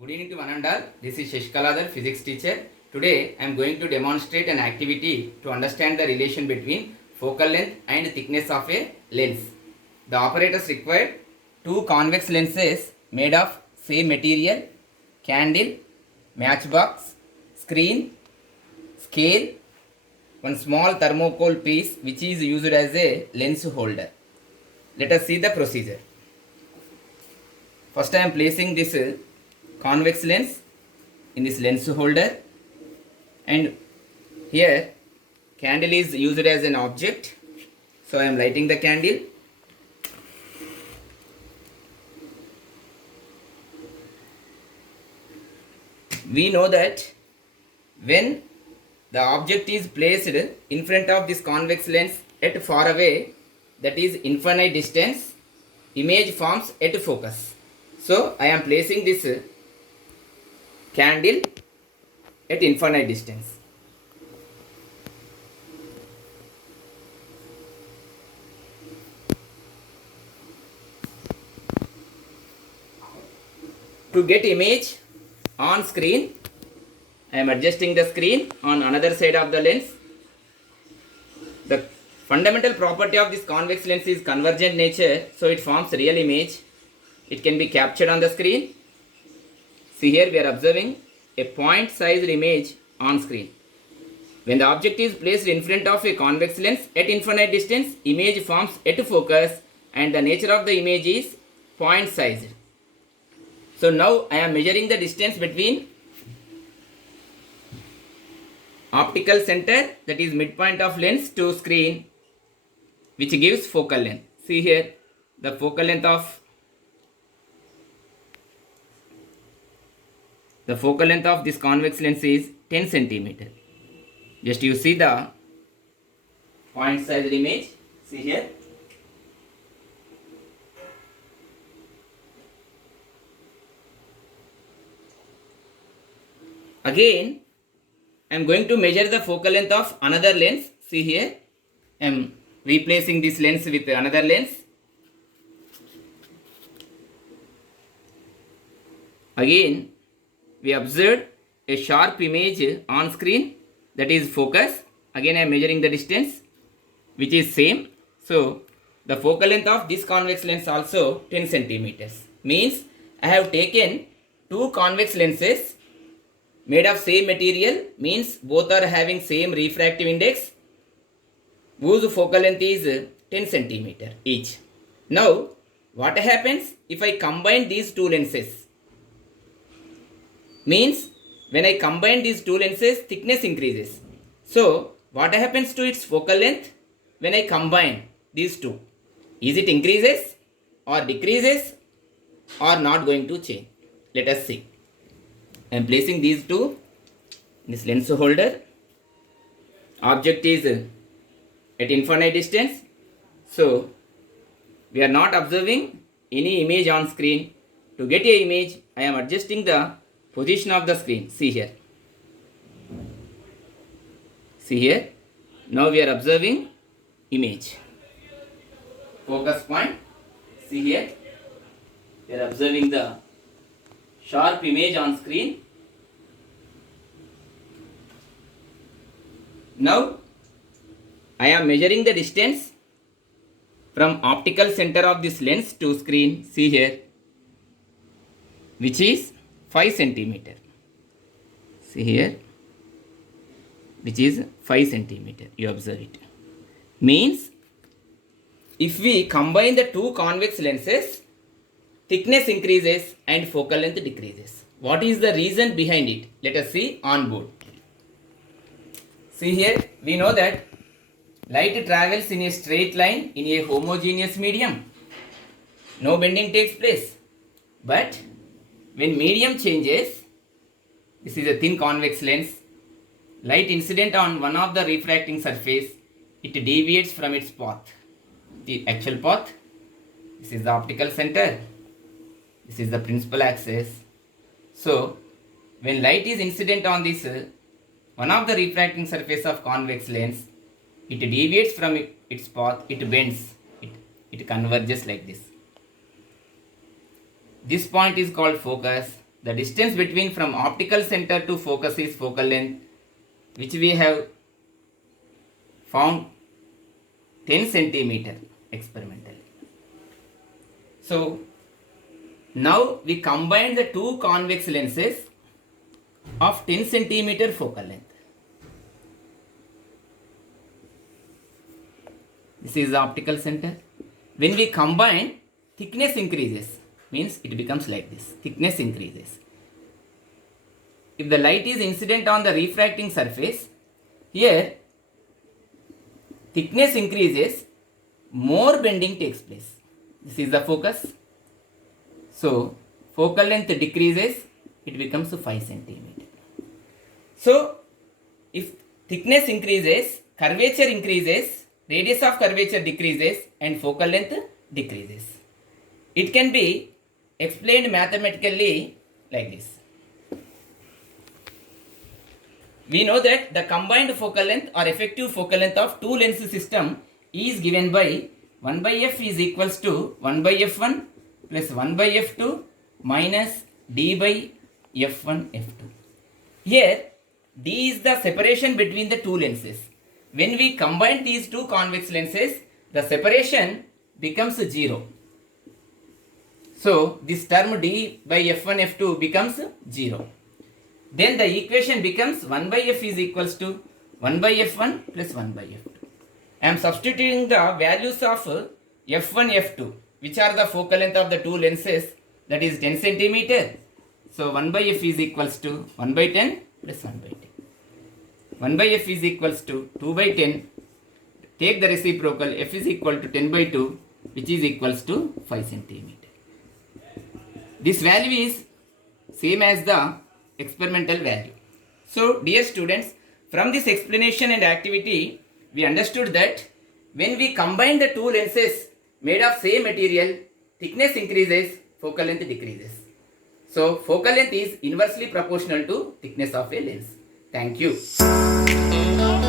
Good evening to one and all. This is Shashikaladhar, physics teacher. Today I am going to demonstrate an activity to understand the relation between focal length and thickness of a lens. The operators required two convex lenses made of same material, candle, matchbox, screen, scale, one small thermocol piece which is used as a lens holder. Let us see the procedure. First I am placing this convex lens in this lens holder, and here candle is used as an object, so I am lighting the candle. We know that when the object is placed in front of this convex lens at far away, that is infinite distance, image forms at focus. So I am placing this candle at infinite distance. To get image on screen, I am adjusting the screen on another side of the lens. The fundamental property of this convex lens is convergent nature, so it forms real image. It can be captured on the screen. See here we are observing a point sized image on screen. When the object is placed in front of a convex lens at infinite distance, image forms at focus and the nature of the image is point sized. So now I am measuring the distance between optical center, that is midpoint of lens, to screen, which gives focal length. See here the focal length of this convex lens is 10 centimeter. Just you see the point sized image. See here. Again, I am going to measure the focal length of another lens. See here. I am replacing this lens with another lens. Again, we observed a sharp image on screen, that is focus. Again I am measuring the distance, which is same. So the focal length of this convex lens also 10 centimeters. Means I have taken two convex lenses made of same material, means both are having same refractive index, whose focal length is 10 centimeter each. Now what happens if I combine these two lenses? Means when I combine these two lenses, thickness increases. So what happens to its focal length when I combine these two? Is it increases or decreases or not going to change? Let us see. I am placing these two in this lens holder. Object is at infinite distance, so we are not observing any image on screen. To get a image, I am adjusting the position of the screen. See here. See here. Now we are observing image. Focus point. See here. We are observing the sharp image on screen. Now I am measuring the distance from optical center of this lens to screen. See here. Which is 5 centimeter. See here, which is 5 centimeter. You observe it. Means if we combine the two convex lenses, thickness increases and focal length decreases. What is the reason behind it? Let us see on board. See here, we know that light travels in a straight line in a homogeneous medium. No bending takes place. But when medium changes, this is a thin convex lens, light incident on one of the refracting surface, it deviates from its path. The actual path, this is the optical center, this is the principal axis. So when light is incident on this one of the refracting surface of convex lens, it deviates from its path, it bends, it converges like this. This point is called focus the distance between from optical center to focus is focal length, which we have found 10 centimeter experimentally. So now we combine the two convex lenses of 10 centimeter focal length. This is the optical center. When we combine, thickness increases, means it becomes like this. Thickness increases. If the light is incident on the refracting surface, here thickness increases, more bending takes place. This is the focus. So focal length decreases, it becomes 5 centimeter. So if thickness increases, curvature increases, radius of curvature decreases and focal length decreases. It can be explained mathematically like this. We know that the combined focal length or effective focal length of two lens system is given by 1 by f is equals to 1 by f1 plus 1 by f2 minus d by f1 f2. Here d is the separation between the two lenses. When we combine these two convex lenses, the separation becomes 0. So this term d by f1 f2 becomes 0. Then the equation becomes 1 by f is equals to 1 by f1 plus 1 by f2. I am substituting the values of f1 f2, which are the focal length of the two lenses, that is 10 centimeter. So 1 by f is equals to 1 by 10 plus 1 by 10. 1 by f is equals to 2 by 10. Take the reciprocal, f is equal to 10 by 2, which is equals to 5 centimeter. This value is same as the experimental value. So dear students, from this explanation and activity, we understood that when we combine the two lenses made of same material, thickness increases, focal length decreases. So focal length is inversely proportional to thickness of a lens. Thank you.